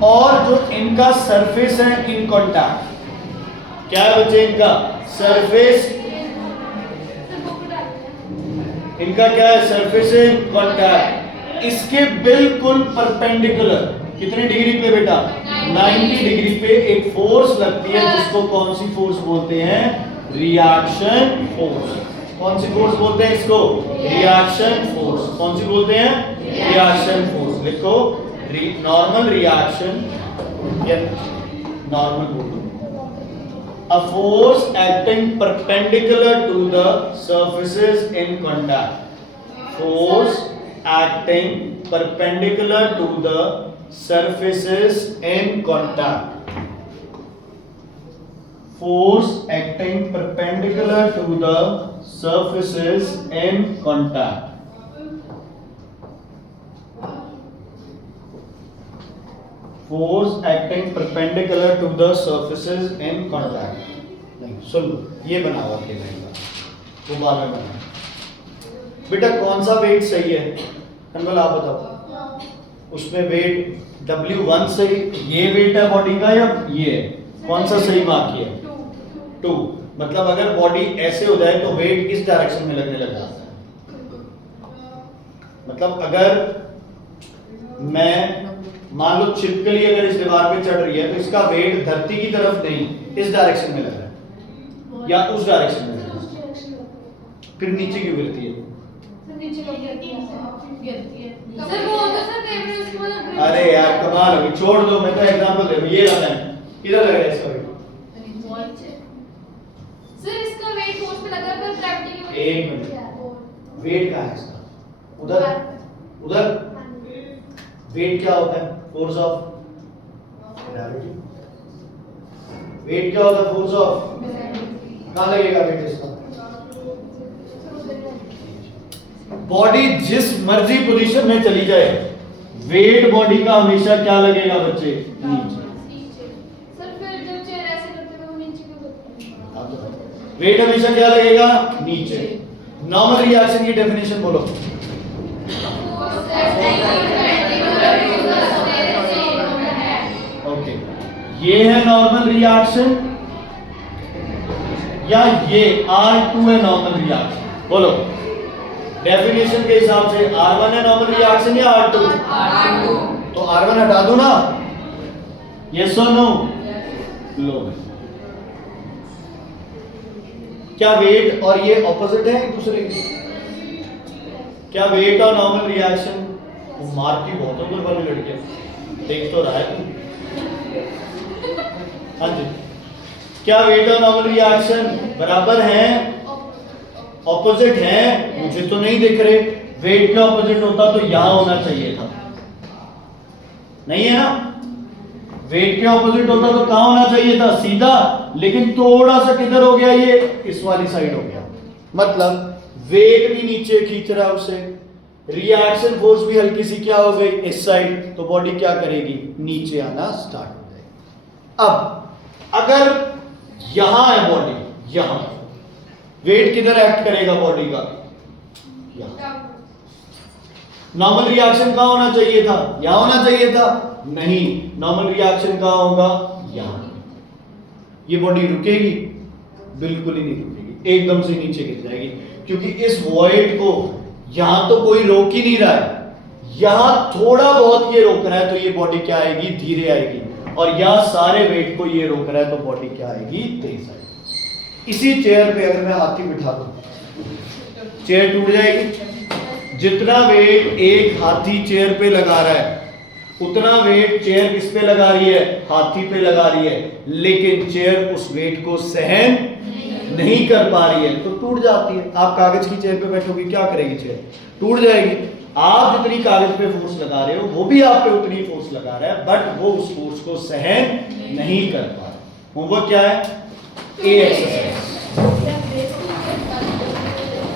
और जो इनका सरफेस है इन कांटेक्ट, क्या है बच्चे? इनका सरफेस, इनका क्या है? सरफेस इन कांटेक्ट, इसके बिल्कुल परपेंडिकुलर कितनी डिग्री पे बेटा? 90 डिग्री पे एक फोर्स लगती है, जिसको कौन सी फोर्स बोलते हैं? Reaction force. कौन सी फोर्स बोलते हैं इसको? Reaction force. कौन सी बोलते हैं? Reaction force. लिखो, नॉर्मल रिएक्शन या नॉर्मल बोलो, a force acting perpendicular to the surfaces in contact. Force acting perpendicular to the surfaces in contact. Force acting perpendicular to the surfaces in contact. Force acting perpendicular to the surfaces in contact. नहीं, सुन लो, ये बना हुआ केवल वो बाद में बना। बेटा कौन सा वेट सही है? कन्वल आप बताओ। उसमें वेट W1 सही, ये वेट है बॉडी का या ये है? कौन सा सही मार्क किया? 2। मतलब अगर बॉडी ऐसे हो जाए तो वेट इस डायरेक्शन में लगने लग जाता है। मतलब अगर मैं मान लो छिपकली अगर इस दीवार पे चढ़ रही है तो इसका वेट धरती की तरफ नहीं, इस डायरेक्शन में लग रहा है या उस डायरेक्शन में लग रहा है, फिर नीचे क्यों गिरती है? सर वो होता सर टेबल उसके बाद अरे यार कमाल होगी, छोड़ दो, मैं तो एग्जांपल दे रहा हूं। ये रहा है, किधर लग रहा है इसका वेट? सर इसका वेट फोर्स पे लगा कर ग्रेविटी की वजह एक मिनट, वेट कहाँ है इसका? उधर उधर वेट क्या होता है? Force of gravity. वेट क्या होता है? फोर्स ऑफ, कहाँ लगेगा वेट इसका? बॉडी जिस मर्जी पोजीशन में चली जाए, वेट बॉडी का हमेशा क्या लगेगा बच्चे? नीचे। सर फिर जब चेयर ऐसे करते हैं वो नीचे क्यों करते हैं? वेट हमेशा क्या लगेगा? नीचे। नॉर्मल रिएक्शन की डेफिनेशन बोलो। ओके, ये है नॉर्मल रिएक्शन या ये R2 है नॉर्मल रिएक्शन? बोलो डेफिनेशन के हिसाब से R1 है नॉर्मल रिएक्शन या R2? तो R1 हटा दो ना, यस और नो? लो, क्या वेट और ये ऑपोजिट है एक दूसरे के? क्या वेट और नॉर्मल रिएक्शन? वो मारती बहुत उधर वाली लड़कियां, देख तो रहा है तू। हाँ जी, क्या वेट और नॉर्मल रिएक्शन बराबर हैं? ऑपोजिट हैं? मुझे तो नहीं दिख रहे। वेट के ऑपोजिट होता तो यहां होना चाहिए था, नहीं है ना? वेट के ऑपोजिट होता तो कहां होना चाहिए था? सीधा। लेकिन थोड़ा सा किधर हो गया? ये इस वाली साइड हो गया। मतलब वेट भी नीचे खींच रहा है उसे, रिएक्शन फोर्स भी हल्की सी क्या हो गई? इस साइड। तो बॉडी क्या करेगी? नीचे आना स्टार्ट हो जाएगी। अब अगर यहां है बॉडी, यहां वेट किधर एक्ट करेगा बॉडी का? यहां। नॉर्मल रिएक्शन कहां होना चाहिए था? यहां होना चाहिए था? नहीं, नॉर्मल रिएक्शन कहां होगा? यहां। ये बॉडी रुकेगी? बिल्कुल ही नहीं रुकेगी, एकदम से नीचे गिर जाएगी, क्योंकि इस वॉइड को यहां तो कोई रोक ही नहीं रहा है, यहां थोड़ा बहुत ये रोक रहा है, तो ये बॉडी क्या आएगी? धीरे आएगी। और यहां सारे वेट को ये रोक रहा है, तो बॉडी क्या आएगी? तेज आएगी। इसी चेयर पे अगर मैं हाथी बिठा दूं, चेयर टूट जाएगी। जितना वेट एक हाथी चेयर पे लगा रहा है, उतना वेट चेयर किस पे लगा रही है, हाथी पे लगा रही है, लेकिन चेयर उस वेट को सहन नहीं कर पा रही है तो टूट जाती है। आप कागज की चेयर पे बैठोगे, क्या करेगी चेयर, टूट जाएगी। आप जितनी कागज पे फोर्स लगा रहे हो वो भी आप पे उतनी फोर्स लगा रहा है, बट वो उस फोर्स को सहन नहीं कर पा रहा। होमवर्क क्या है, ए एक्सरसाइज।